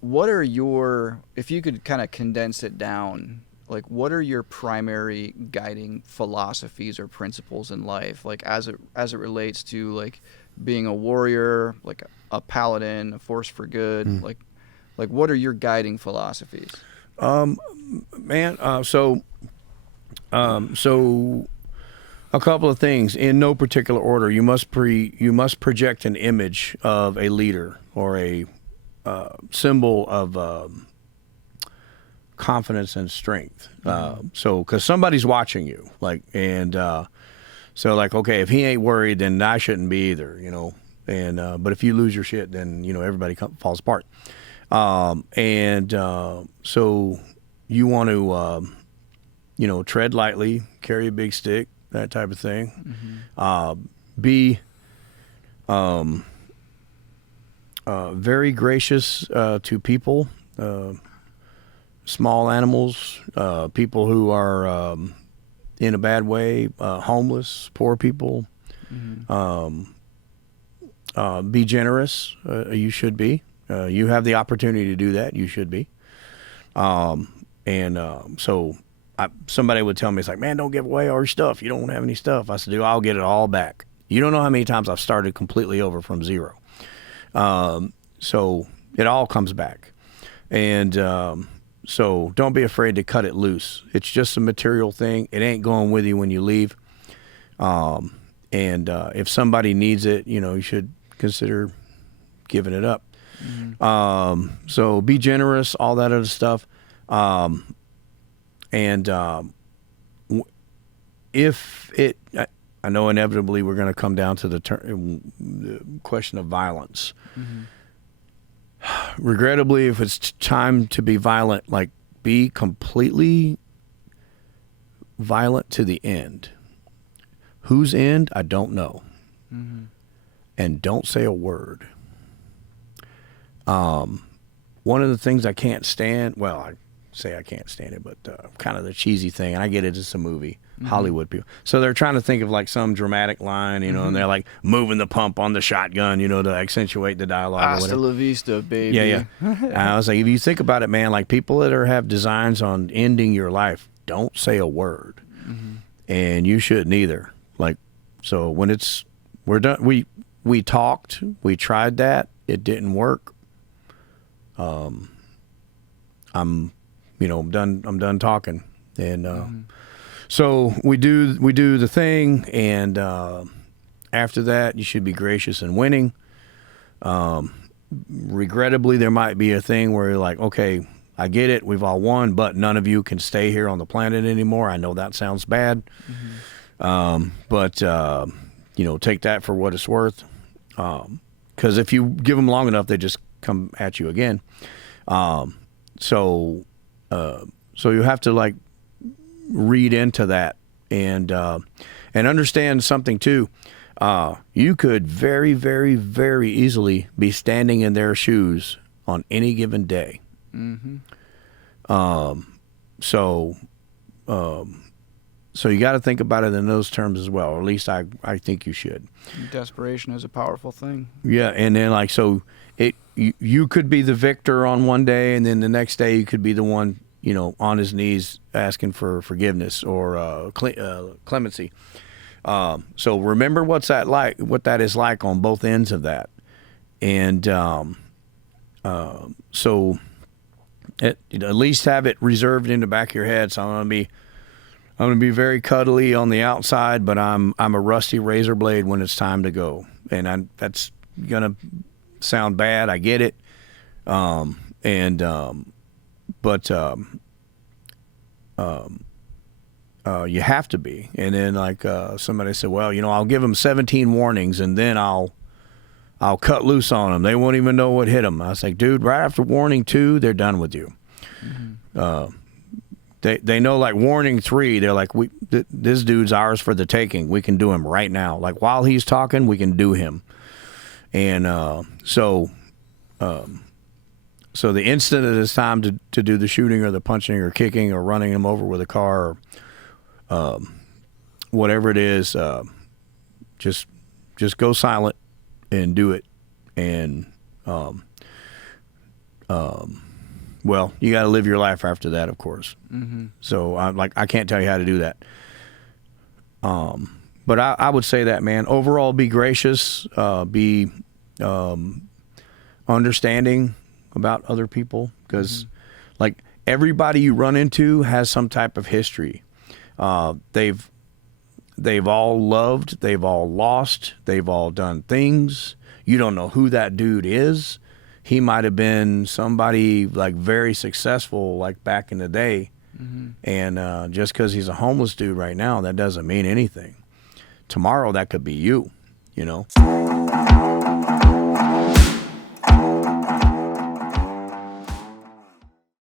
what are your, if you could kind of condense it down, like what are your primary guiding philosophies or principles in life, like as it relates to like being a warrior, like a paladin, a force for good, Mm. like what are your guiding philosophies? Man, so a couple of things in no particular order. You must project an image of a leader or a symbol of confidence and strength. Mm-hmm. So because somebody's watching you, like, and so like, okay, if he ain't worried, then I shouldn't be either, you know. And but if you lose your shit, then you know everybody falls apart. And so you want to, you know, tread lightly, carry a big stick, that type of thing. Mm-hmm. Be very gracious to people, small animals, people who are in a bad way, homeless, poor people. Mm-hmm. Be generous. You should be. You have the opportunity to do that. You should be. So somebody would tell me, it's like, man, don't give away all your stuff. You don't have any stuff. I said, dude, I'll get it all back. You don't know how many times I've started completely over from zero. So it all comes back. And so don't be afraid to cut it loose. It's just a material thing. It ain't going with you when you leave. And if somebody needs it, you know, you should consider giving it up. Mm-hmm. So be generous, all that other stuff. And if it, I know inevitably we're going to come down to the question of violence. Mm-hmm. Regrettably, if it's time to be violent, like be completely violent to the end. Whose end? I don't know. Mm-hmm. And don't say a word. One of the things I can't stand, well, I say I can't stand it, but kind of the cheesy thing, and I get it, it's a movie, Hollywood people. So they're trying to think of like some dramatic line, you know, and they're like moving the pump on the shotgun, you know, to accentuate the dialogue or Hasta whatever. la vista, baby. Yeah, yeah. And I was like, if you think about it, man, like people that have designs on ending your life, don't say a word. Mm-hmm. And you shouldn't either. Like, so when we're done, we talked, we tried that, it didn't work. I'm done talking. And so we do the thing, and after that you should be gracious in winning. Regrettably, there might be a thing where you're like, okay, I get it, we've all won, but none of you can stay here on the planet anymore. I know that sounds bad. But you know, take that for what it's worth. Because if you give them long enough, they just come at you again. So you have to like read into that and understand something too. You could very, very, very easily be standing in their shoes on any given day. Mm-hmm. So you got to think about it in those terms as well, or at least I think you should. Desperation is a powerful thing. Yeah, and then like so, you could be the victor on one day, and then the next day you could be the one, you know, on his knees asking for forgiveness or clemency. So remember what that is like on both ends of that, and so at least have it reserved in the back of your head. So I'm gonna be very cuddly on the outside, but I'm a rusty razor blade when it's time to go, and that's gonna sound bad. I get it, but you have to be. And then like somebody said, well, you know, I'll give them 17 warnings, and then I'll cut loose on them. They won't even know what hit them. I was like, dude, right after warning 2, they're done with you. They know, like warning 3, they're like, this dude's ours for the taking. We can do him right now. Like while he's talking, we can do him. And so the instant it is time to do the shooting or the punching or kicking or running him over with a car or whatever it is, just go silent and do it. And well, you got to live your life after that, of course. Mm-hmm. So I can't tell you how to do that. But I would say that, man, overall, be gracious, be understanding about other people, because like everybody you run into has some type of history. They've all loved, they've all lost, they've all done things. You don't know who that dude is. He might have been somebody like very successful, like back in the day. And just because he's a homeless dude right now, that doesn't mean anything. Tomorrow, that could be you, you know?